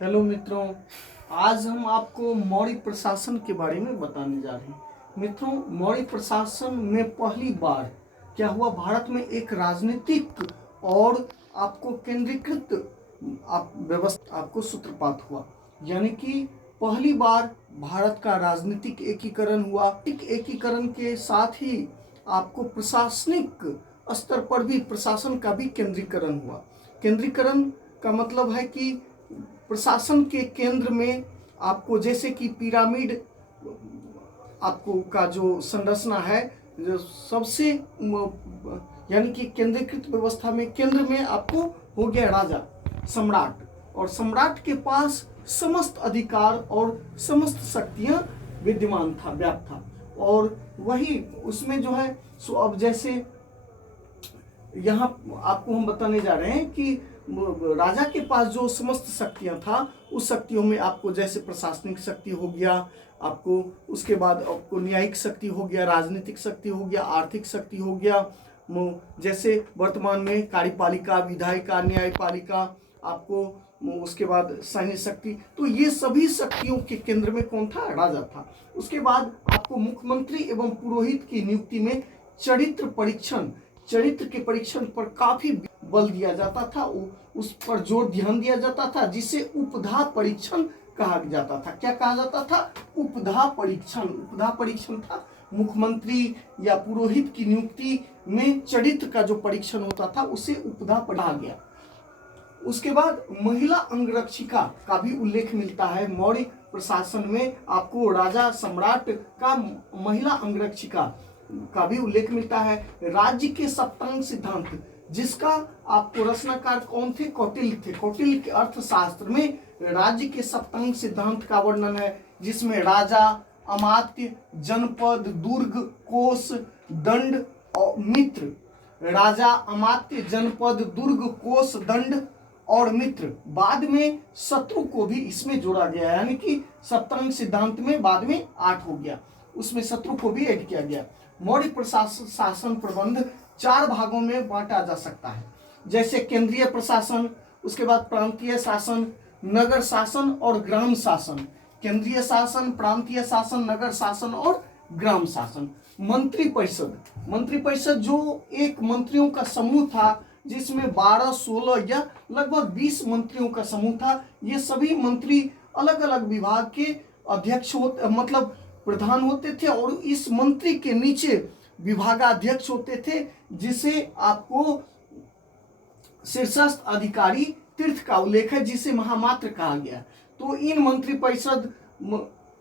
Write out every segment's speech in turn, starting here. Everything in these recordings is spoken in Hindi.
हेलो मित्रों, आज हम आपको मौर्य प्रशासन के बारे में बताने जा रहे हैं। मित्रों, मौर्य प्रशासन में पहली बार क्या हुआ, भारत में एक राजनीतिक और आपको केंद्रीकृत व्यवस्था आपको सूत्रपात हुआ। यानी कि पहली बार भारत का राजनीतिक एकीकरण हुआ। एकीकरण के साथ ही आपको प्रशासनिक स्तर पर भी प्रशासन का भी केंद्रीकरण हुआ। केंद्रीकरण का मतलब है कि प्रशासन के केंद्र में आपको जैसे कि पिरामिड आपको का जो संरचना है, जो सबसे यानी कि केंद्रीकृत व्यवस्था में केंद्र में आपको हो गया राजा, सम्राट, और सम्राट के पास समस्त अधिकार और समस्त शक्तियां विद्यमान था, व्याप्त था। और वही उसमें जो है सो अब जैसे यहाँ आपको हम बताने जा रहे हैं कि राजा के पास जो समस्त शक्तियां था, उस शक्तियों में आपको जैसे प्रशासनिक शक्ति हो गया, आपको उसके बाद आपको न्यायिक शक्ति हो गया, राजनीतिक शक्ति हो गया, आर्थिक शक्ति हो गया, जैसे वर्तमान में कार्यपालिका, विधायिका, न्यायपालिका, आपको उसके बाद सैन्य शक्ति। तो ये सभी शक्तियों के केंद्र में कौन था? राजा था। उसके बाद आपको मुख्यमंत्री एवं पुरोहित की नियुक्ति में चरित्र के परीक्षण पर काफी बल दिया जाता था, उस पर जोर ध्यान दिया जाता था, जिसे उपधा परीक्षण कहा जाता था। क्या कहा जाता था? उपधा परीक्षण था। मुख्यमंत्री या पुरोहित की नियुक्ति में चरित्र का जो परीक्षण होता था उसे उपधा पढ़ा गया। उसके बाद महिला अंगरक्षिका का भी उल्लेख मिलता है मौर्य प्रशासन में। आपको राजा सम्राट का महिला अंगरक्षिका का भी उल्लेख मिलता है। राज्य के सप्तांग सिद्धांत, जिसका आपको रचनाकार कौन थे? कौटिल्य थे। कौटिल्य के अर्थशास्त्र में राज्य के सप्तांग सिद्धांत का वर्णन है, जिसमें राजा, अमात्य, जनपद, दुर्ग, कोष, दंड और मित्र, राजा, अमात्य, जनपद, दुर्ग, कोष, दंड और मित्र, बाद में शत्रु को भी इसमें जोड़ा गया। यानी कि सप्तांग सिद्धांत में बाद में 8 हो गया, उसमें शत्रु को भी ऐड किया गया। मौर्य प्रशासन शासन प्रबंध 4 भागों में बांटा जा सकता है, जैसे केंद्रीय प्रशासन, उसके बाद प्रांतीय शासन, नगर शासन और ग्राम शासन। केंद्रीय शासन, प्रांतीय शासन, नगर शासन और ग्राम शासन। मंत्री परिषद जो एक मंत्रियों का समूह था, जिसमें 12, 16 या लगभग 20 मंत्रियों का समूह था। ये सभी मंत्री अलग अलग विभाग के अध्यक्ष मतलब प्रधान होते थे, और इस मंत्री के नीचे विभागाध्यक्ष होते थे, जिसे आपको शीर्षस्थ अधिकारी तीर्थ का उल्लेख है, जिसे महामात्र कहा गया। तो इन मंत्री परिषद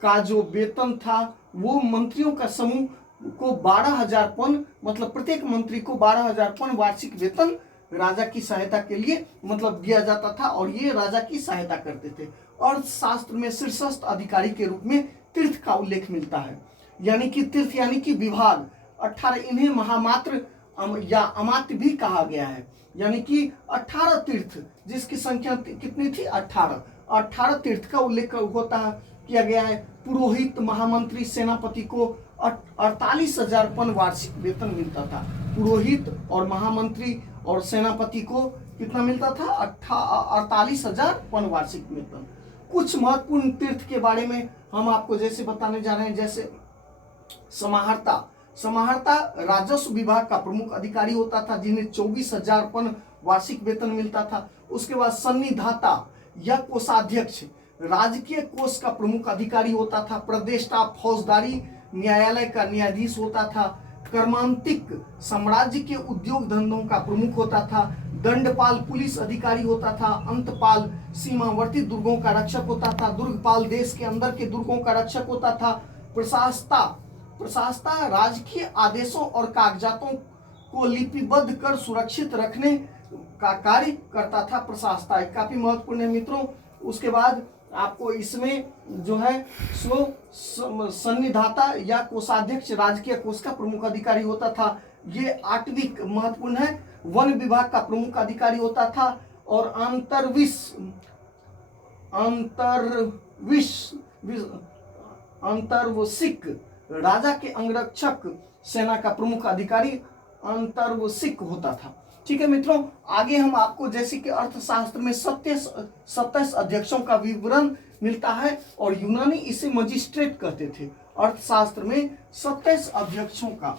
का जो वेतन था, वो मंत्रियों का समूह को 12,000 पन, मतलब प्रत्येक मंत्री को 12,000 पन वार्षिक वेतन राजा की सहायता के लिए मतलब दिया जाता था, और ये राजा की सहायता करते थे। अर्थशास्त्र में शीर्षस्थ अधिकारी के रूप में तीर्थ का उल्लेख मिलता है। यानी कि तीर्थ यानी कि विभाग 18, इन्हें महामात्र या अमात्य भी कहा गया है। यानी कि 18 तीर्थ, जिसकी संख्या कितनी थी? 18 तीर्थ का उल्लेख होता है, किया गया है। पुरोहित, महामंत्री, सेनापति को 48,000 पन वार्षिक वेतन मिलता था। पुरोहित और महामंत्री और सेनापति को कितना मिलता था? 48,000 पन वार्षिक वेतन। कुछ महत्वपूर्ण तीर्थ के बारे में हम आपको जैसे बताने जा रहे हैं, जैसे समाहर्ता राजस्व विभाग का प्रमुख अधिकारी होता था, जिन्हें 24,000 पन वार्षिक वेतन मिलता था। उसके बाद सन्निधाता या कोषाध्यक्ष राजकीय कोष का प्रमुख अधिकारी होता था। प्रदेष्टा फौजदारी न्यायालय का न्यायाधीश होता था। कर्मांतिक साम्राज्य के उद्योग धंधों का प्रमुख होता था। दंडपाल पुलिस अधिकारी होता था। अंतपाल सीमावर्ती दुर्गों का रक्षक होता था। दुर्गपाल देश के अंदर के दुर्गों का रक्षक होता था। प्रशासता राजकीय आदेशों और कागजातों को लिपिबद्ध कर सुरक्षित रखने का कार्य करता था। प्रशासता काफी महत्वपूर्ण है मित्रों। उसके बाद आपको इसमें जो है सो सन्निधाता या कोषाध्यक्ष राजकीय कोष का प्रमुख अधिकारी होता था। ये 8वीं महत्वपूर्ण है। वन विभाग का प्रमुख अधिकारी होता था। और अंतर्वशिक राजा के अंगरक्षक सेना का प्रमुख अधिकारी अंतर्वशिक होता था। ठीक है मित्रों, आगे हम आपको जैसे कि अर्थशास्त्र में 27 अध्यक्षों का विवरण मिलता है और यूनानी इसे मजिस्ट्रेट कहते थे। अर्थशास्त्र में 27 अध्यक्षों का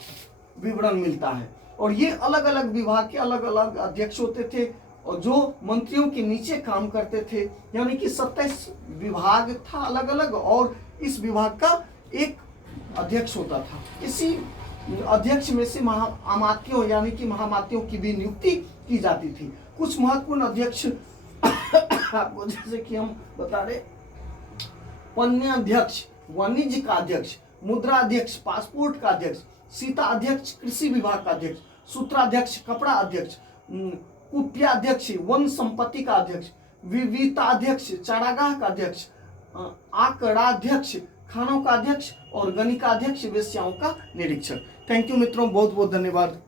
विवरण मिलता है और ये अलग अलग विभाग के अलग अलग अध्यक्ष होते थे और जो मंत्रियों के नीचे काम करते थे, यानी कि 27 विभाग था अलग अलग और इस विभाग का एक अध्यक्ष होता था। इसी अध्यक्ष में से महामात्यों यानी कि महामात्यों की भी नियुक्ति की जाती थी। कुछ महत्वपूर्ण अध्यक्ष आपको जैसे कि हम बता रहे, पन्याध्यक्ष वाणिज्य का अध्यक्ष, मुद्रा अध्यक्ष पासपोर्ट का अध्यक्ष, सीता अध्यक्ष कृषि विभाग का अध्यक्ष, सूत्राध्यक्ष कपड़ा अध्यक्ष, कुप्याध्यक्ष वन संपत्ति का अध्यक्ष, विविताध्यक्ष चारागाह का अध्यक्ष, आंकड़ाध्यक्ष खानों का अध्यक्ष और गणिकाध्यक्ष वेश्याओं का निरीक्षक। थैंक यू मित्रों, बहुत बहुत धन्यवाद।